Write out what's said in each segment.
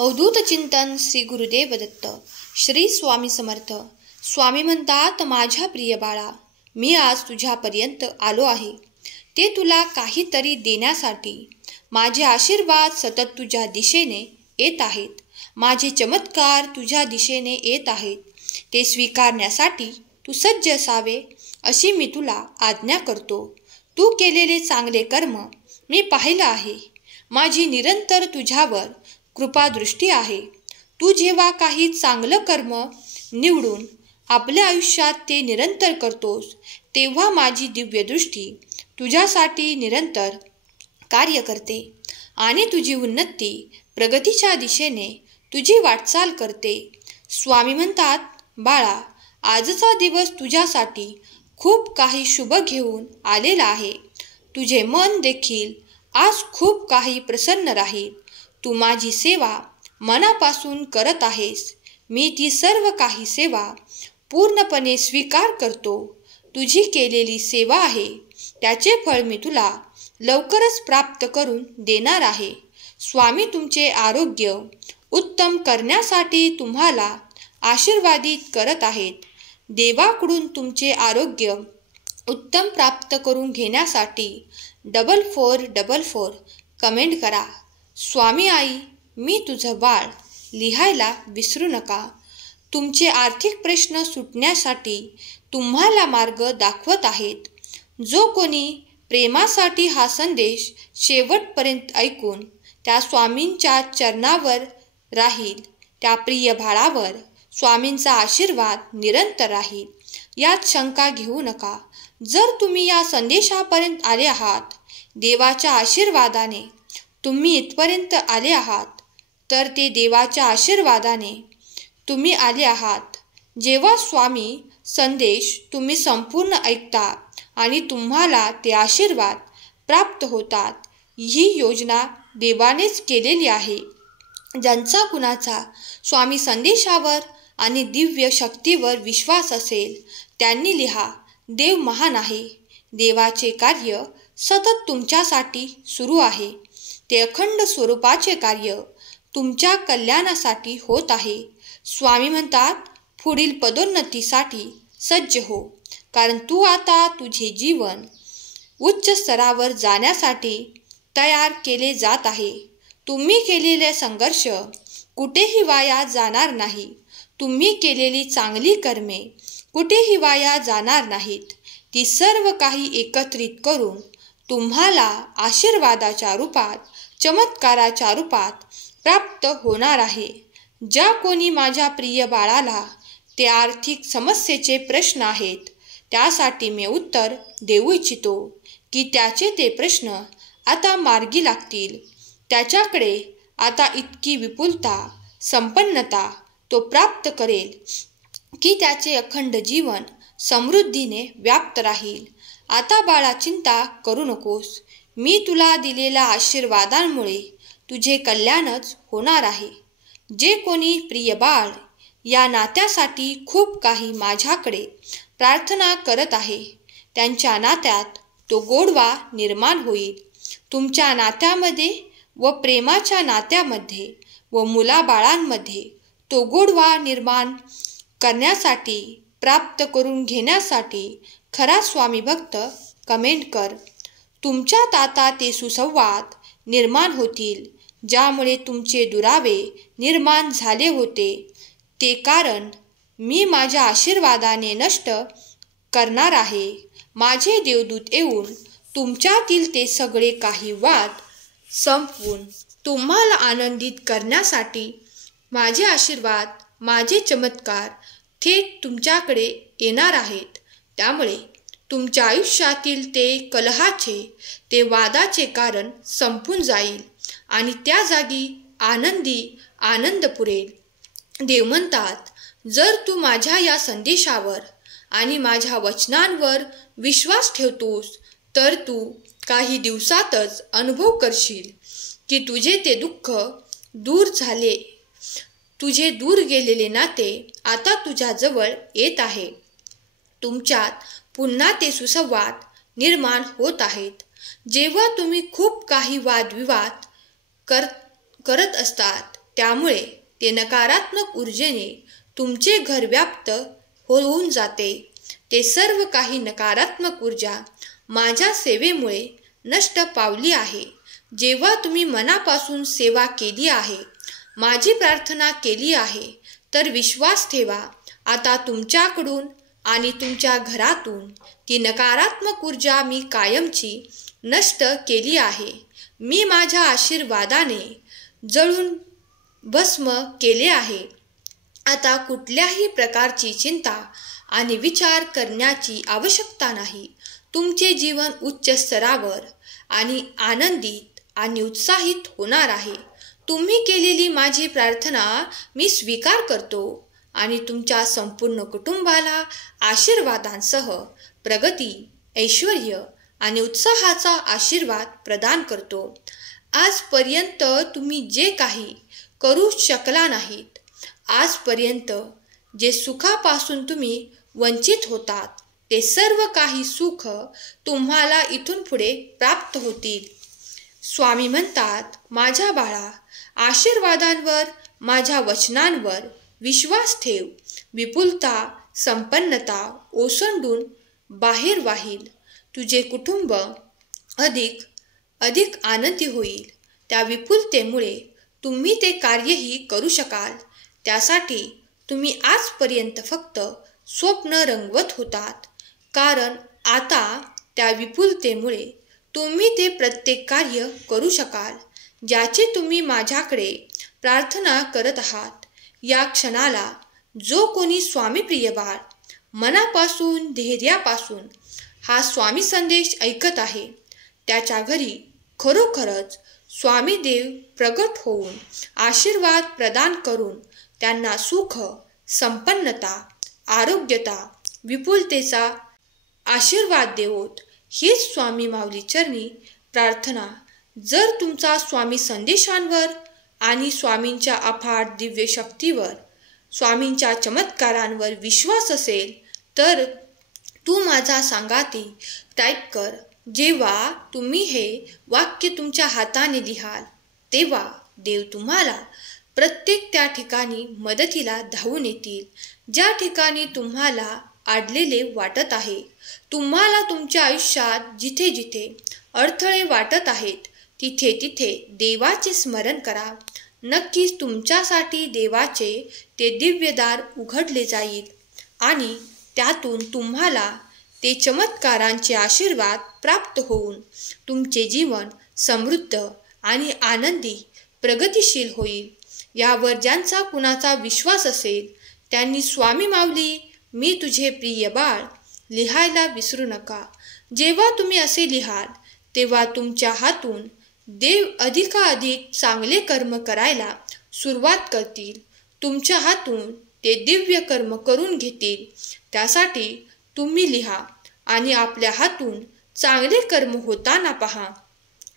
अवधूत चिंतन श्री गुरुदेव दत्त. श्री स्वामी समर्थ. स्वामी म्हणतात, माझ्या प्रिय बाळा, मी आज तुझ्यापर्यंत आलो आहे ते तुला काहीतरी देण्यासाठी. माझे आशीर्वाद सतत तुझ्या दिशेने येत आहेत. माझे चमत्कार तुझ्या दिशेने येत आहेत. ते स्वीकारण्यासाठी तू सज्ज असावे अशी मी तुला आज्ञा करतो. तू केलेले चांगले कर्म मी पाहिलं आहे. माझी निरंतर तुझ्यावर कृपादृष्टी आहे. तू जेव्हा काही चांगलं कर्म निवडून आपल्या आयुष्यात ते निरंतर करतोस, तेव्हा माझी दिव्य दृष्टी तुझ्यासाठी निरंतर कार्य करते आणि तुझी उन्नती प्रगतीच्या दिशेने तुझी वाटचाल करते. स्वामी म्हणतात, बाळा, आजचा दिवस तुझ्यासाठी खूप काही शुभ घेऊन आलेला आहे. तुझे मन देखील आज खूप काही प्रसन्न राहील. तू माझी सेवा मनापासून करत आहेस. मी ती सर्व काही सेवा पूर्णपणे स्वीकार करतो. तुझी केलेली सेवा आहे त्याचे फळ मी तुला लवकरच प्राप्त करून देणार आहे. स्वामी तुमचे आरोग्य उत्तम करण्यासाठी तुम्हाला आशीर्वादित करत आहेत. देवाकडून तुमचे आरोग्य उत्तम प्राप्त करून घेण्यासाठी 4444 कमेंट करा. स्वामी आई, मी तुझं बाळ लिहायला विसरू नका. तुमचे आर्थिक प्रश्न सुटण्यासाठी तुम्हाला मार्ग दाखवत आहेत. जो कोणी प्रेमासाठी हा संदेश शेवटपर्यंत ऐकून त्या स्वामींच्या चरणावर राहील, त्या प्रिय बाळावर स्वामींचा आशीर्वाद निरंतर राहील, यात शंका घेऊ नका. जर तुम्ही या संदेशापर्यंत आले आहात, देवाच्या आशीर्वादाने तुम्ही इथपर्यंत आले आहात, तर ते देवाच्या आशीर्वादाने तुम्ही आले आहात. जेव्हा स्वामी संदेश तुम्ही संपूर्ण ऐकता आणि तुम्हाला ते आशीर्वाद प्राप्त होतात, ही योजना देवानेच केलेली आहे. ज्यांचा कुणाचा स्वामी संदेशावर आणि दिव्य शक्तीवर विश्वास असेल त्यांनी लिहा. देव महान आहे. देवाचे कार्य सतत तुमच्यासाठी सुरू आहे. ते अखंड स्वरूपाचे कार्य तुमच्या कल्याणासाठी होत आहे. स्वामी म्हणतात, पुढील पदोन्नतीसाठी सज्ज हो, कारण तू आता तुझे जीवन उच्च स्तरावर जाण्यासाठी तयार केले जात आहे. तुम्ही केलेले संघर्ष कुठेही वाया जाणार नाही. तुम्ही केलेली चांगली कर्मे कुठेही वाया जाणार नाहीत. ती सर्व काही एकत्रित करून तुम्हाला आशीर्वादाच्या रूपात, चमत्काराच्या रूपात प्राप्त होणार आहे. ज्या कोणी माझ्या प्रिय बाळाला ते आर्थिक समस्येचे प्रश्न आहेत, त्यासाठी मी उत्तर देऊ इच्छितो की त्याचे ते प्रश्न आता मार्गी लागतील. त्याच्याकडे आता इतकी विपुलता, संपन्नता तो प्राप्त करेल की त्याचे अखंड जीवन समृद्धीने व्याप्त राहील. आता बाळा, चिंता करू नकोस. मी तुला दिलेल्या आशीर्वादांमुळे तुझे कल्याणच होणार आहे. जे कोणी प्रिय बाळ या नात्यासाठी खूप काही माझ्याकडे प्रार्थना करत आहे, त्यांच्या नात्यात तो गोडवा निर्माण होईल. तुमच्या नात्यामध्ये व प्रेमाच्या नात्यामध्ये व मुलाबाळांमध्ये तो गोडवा निर्माण करण्यासाठी, प्राप्त करून घेण्यासाठी खरा स्वामी भक्त कमेंट कर. तुमच्यात आता ते सुसंवाद निर्माण होतील ज्यामुळे तुमचे दुरावे निर्माण झाले होते. ते कारण मी माझ्या आशीर्वादाने नष्ट करणार आहे. माझे देवदूत येऊन तुमच्यातील ते सगळे काही वाद संपवून तुम्हाला आनंदित करण्यासाठी माझे आशीर्वाद, माझे चमत्कार थेट तुमच्याकडे येणार आहेत. त्यामुळे तुमच्या आयुष्यातील ते कलहाचे, ते वादाचे कारण संपून जाईल आणि त्या जागी आनंद पुरेल. देव म्हणतात, जर तू माझ्या या संदेशावर आणि माझ्या वचनांवर विश्वास ठेवतोस, तर तू काही दिवसातच अनुभव करशील की तुझे ते दुःख दूर झाले. तुझे दूर गेलेले नाते आता तुझ्या जवळ येत आहे. तुमच्यात पुन्हा ते सुसंवाद निर्माण होत आहेत. जेव्हा तुम्ही खूप काही वादविवाद करत असतात, त्यामुळे ते नकारात्मक ऊर्जेने तुमचे घर व्याप्त होऊन जाते. ते सर्व काही नकारात्मक ऊर्जा माझ्या सेवेमुळे नष्ट पावली आहे. जेव्हा तुम्ही मनापासून सेवा केली आहे, माझी प्रार्थना केली आहे, तर विश्वास ठेवा, आता तुमच्याकडून आणि तुमच्या घरातून ती नकारात्मक ऊर्जा मी कायमची नष्ट केली आहे. मी माझ्या आशीर्वादाने जळून भस्म केले आहे. आता कुठल्याही प्रकारची चिंता आणि विचार करण्याची आवश्यकता नाही. तुमचे जीवन उच्च स्तरावर आणि आनंदित आणि उत्साहित होणार आहे. तुम्ही केलेली माझी प्रार्थना मी स्वीकार करतो आणि तुमच्या संपूर्ण कुटुंबाला आशीर्वादांसह प्रगती, ऐश्वर्य आणि उत्साहाचा आशीर्वाद प्रदान करतो. आजपर्यंत तुम्ही जे काही करू शकला नाहीत, आजपर्यंत जे सुखापासून तुम्ही वंचित होतात, ते सर्व काही सुख तुम्हाला इथून पुढे प्राप्त होतील. स्वामी म्हणतात, माझ्या बाळा, आशीर्वादांवर, माझ्या वचनांवर विश्वास ठेव. विपुलता, संपन्नता ओसंडून बाहेर वाहील. तुझे कुटुंब अधिक आनंदी होईल. त्या विपुलतेमुळे तुम्ही ते कार्यही करू शकाल. त्यासाठी तुम्ही आजपर्यंत फक्त स्वप्न रंगवत होतात, कारण आता त्या विपुलतेमुळे तुम्ही ते प्रत्येक कार्य करू शकाल ज्याची तुम्ही माझ्याकडे प्रार्थना करत आहात. या क्षणाला जो कोणी स्वामीप्रिय बाळ मनापासून, धैर्यापासून हा स्वामी संदेश ऐकत आहे, त्याच्या घरी खरोखरच स्वामी देव प्रगट होऊन आशीर्वाद प्रदान करून त्यांना सुख, संपन्नता, आरोग्यता, विपुलतेचा आशीर्वाद देवोत. हीच स्वामी माऊली चरणी प्रार्थना. जर तुमचा स्वामी संदेशांवर आणि स्वामींच्या अफाट दिव्य शक्तीवर, स्वामींच्या चमत्कारांवर विश्वास असेल तर तू माझा सांगाती टाईप कर. जेव्हा तुम्ही हे वाक्य तुमच्या हाताने लिहाल, तेव्हा देव तुम्हाला प्रत्येक त्या ठिकाणी मदतीला धावून येतील ज्या ठिकाणी तुम्हाला अडलेले वाटत आहे. तुम्हाला तुमच्या आयुष्यात जिथे जिथे अडथळे वाटत आहेत, तिथे तिथे देवाचे स्मरण करा. नक्कीच तुमच्यासाठी देवाचे ते दिव्यदार उघडले जाईल आणि त्यातून तुम्हाला ते चमत्कारांचे आशीर्वाद प्राप्त होऊन तुमचे जीवन समृद्ध आणि आनंदी, प्रगतिशील होईल. यावर ज्यांचा कुणाचा विश्वास असेल त्यांनी स्वामी माऊली मी तुझे प्रिय बाळ लिहायला विसरू नका. जेव्हा तुम्ही असे लिहाल, तेव्हा तुमच्या हातून देव अधिकाधिक चांगले कर्म करायला सुरुवात करतील. तुमच्या हातून ते दिव्य कर्म करून घेतील. त्यासाठी तुम्ही लिहा आणि आपल्या हातून चांगले कर्म होताना पहा.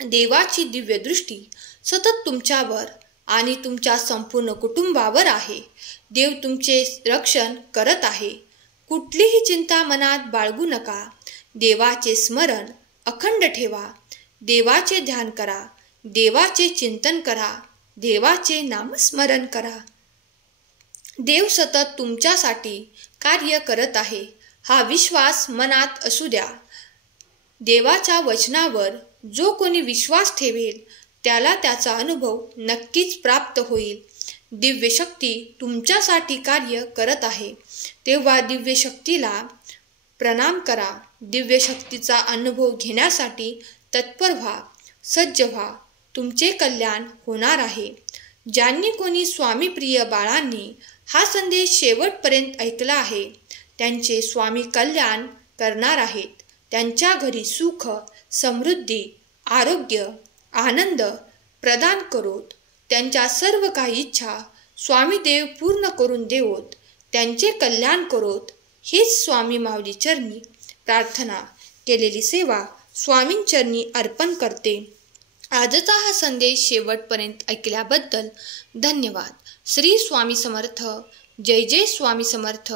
देवाची दिव्य दृष्टी सतत तुमच्यावर आणि तुमच्या संपूर्ण कुटुंबावर आहे. देव तुमचे रक्षण करत आहे. कुठलीही चिंता मनात बाळगू नका. देवाचे स्मरण अखंड ठेवा. देवाचे ध्यान करा. देवाचे चिंतन करा. देवाचे नामस्मरण करा. देव सतत तुमच्यासाठी कार्य करत आहे हा विश्वास मनात असू द्या. देवाच्या वचनावर जो कोणी विश्वास ठेवेल त्याला त्याचा अनुभव नक्कीच प्राप्त होईल. दिव्य शक्ती तुमच्यासाठी कार्य करत आहे, तेव्हा दिव्य शक्तीला प्रणाम करा. दिव्य शक्तीचा अनुभव घेण्यासाठी तत्पर व्हा, सज्ज व्हा. तुमचे कल्याण होणार आहे. ज्यांनी कोणी स्वामी प्रिय बाळांनी हा संदेश शेवटपर्यंत ऐकला आहे, त्यांचे स्वामी कल्याण करणार आहेत. त्यांच्या घरी सुख, समृद्धी, आरोग्य, आनंद प्रदान करोत. त्यांच्या सर्व काही इच्छा स्वामी देव पूर्ण करून देवोत. त्यांचे कल्याण करोत. हीच स्वामी माऊली चरणी प्रार्थना. केलेली सेवा स्वामींचरणी अर्पण करते. आजचा हा संदेश शेवटपर्यंत ऐकल्याबद्दल धन्यवाद. श्री स्वामी समर्थ. जय जय स्वामी समर्थ.